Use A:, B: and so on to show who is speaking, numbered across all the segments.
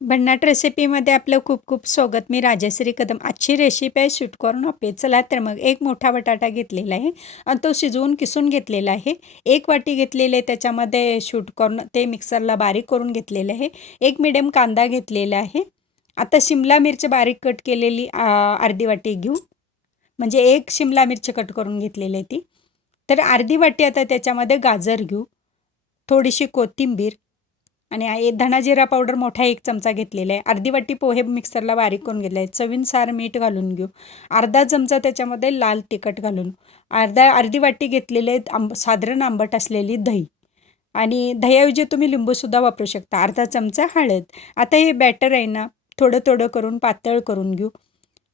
A: भन्नाट रेसिपीमध्ये आपलं खूप खूप स्वागत. मी राजश्री कदम. आजची रेसिपी आहे स्वीटकॉर्न अप्पे चला तर मग एक मोठा बटाटा घेतलेला आहे आणि तो शिजवून किसून घेतलेला आहे. एक वाटी घेतलेले आहे. त्याच्यामध्ये स्वीटकॉर्न ते मिक्सरला बारीक करून घेतलेलं आहे. एक मिडियम कांदा घेतलेला आहे. आता शिमला मिरची बारीक कट केलेली अर्धी वाटी घेऊ. म्हणजे एक शिमला मिरची कट करून घेतलेली आहे ती. तर अर्धी वाटी आता त्याच्यामध्ये गाजर घेऊ. थोडीशी कोथिंबीर. आणि आ- धना जिरा पावडर मोठा एक चमचा घेतलेला आहे. अर्धी वाटी पोहे मिक्सरला बारीक करून घेतले आहे चवीनुसार मीठ घालून घेऊ. अर्धा चमचा त्याच्यामध्ये लाल तिखट घालून. अर्धा अर्धी वाटी घेतलेले आंब साधारण आंबट असलेली दही. आणि दह्याऐवजी तुम्ही लिंबूसुद्धा वापरू शकता. अर्धा चमचा हळद. आता हे बॅटर आहे ना थोडं थोडं करून पातळ करून घेऊ.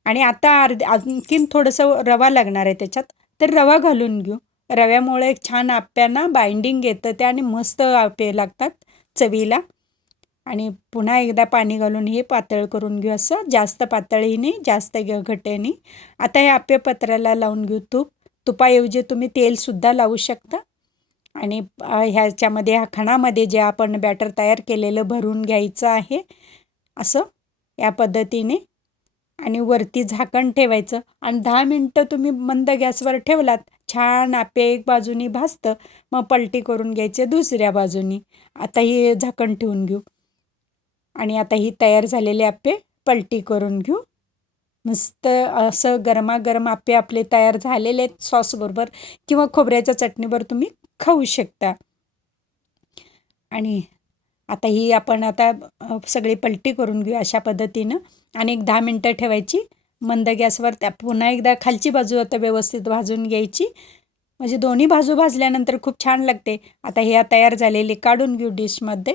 A: आणि आता अर्ध आणखीन थोडंसं रवा लागणार आहे त्याच्यात. तर रवा घालून घेऊ. रव्यामुळे छान आप्यांना बाइंडिंग येतं ते आणि मस्त आपे लागतात. चवीला. आणि पुन्हा एकदा पाणी घालून हे पातळ करून घेऊ असं. जास्त पातळही नाही जास्त ग घट्टही आता हे अप्यपत्र्याला लावून घेऊ तूप. तुपाऐवजी तुम्ही तेलसुद्धा लावू शकता. आणि ह्याच्यामध्ये ह्या खणामध्ये जे आपण बॅटर तयार केलेलं भरून घ्यायचं आहे असं या पद्धतीने. आणि वरती झाकण ठेवायचं. आणि दहा मिनटं तुम्ही मंद गॅसवर ठेवलात छान आपे एक बाजूनी भाजतं मग पलटी करून घ्यायचे दुसऱ्या बाजूनी. आता ही झाकण ठेवून घेऊ. आणि आता ही तयार झालेले आप्पे पलटी करून घेऊ. मस्त असं गरमागरम आप्पे आपले तयार झालेले आहेत सॉसबरोबर किंवा खोबऱ्याच्या चटणीवर तुम्ही खाऊ शकता. आणि आता ही आपण आता सगळी पलटी करून घेऊ अशा पद्धतीनं. आणि एक दहा मिनटं ठेवायची. मंद गॅसवर त्या पुन्हा एकदा खालची बाजू आता व्यवस्थित भाजून घ्यायची. म्हणजे दोन्ही बाजू भाजल्यानंतर खूप छान लागते. आता ह्या तयार झालेले काढून घेऊ डिशमध्ये.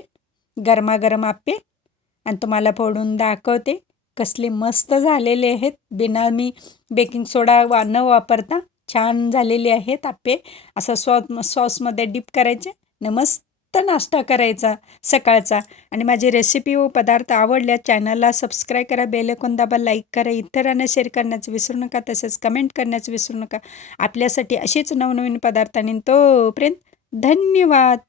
A: गरमागरम आप्पे. आणि तुम्हाला फोडून दाखवते. कसले मस्त झालेले आहेत. बिना मी बेकिंग सोडा वा न वापरता छान झालेले आहेत आप्पे. असं सॉस सॉसमध्ये डिप करायचे. नमस्ते. फक्त नाश्ता करायचा सकाळचा. आणि माझी रेसिपी व पदार्थ आवडल्या चॅनलला सबस्क्राईब करा बेलेकोन दाबा लाईक करा इतरांना शेअर करण्याचं विसरू नका तसेच कमेंट करण्याचं विसरू नका. आपल्यासाठी अशीच नवनवीन पदार्थ आणि तोपर्यंत धन्यवाद!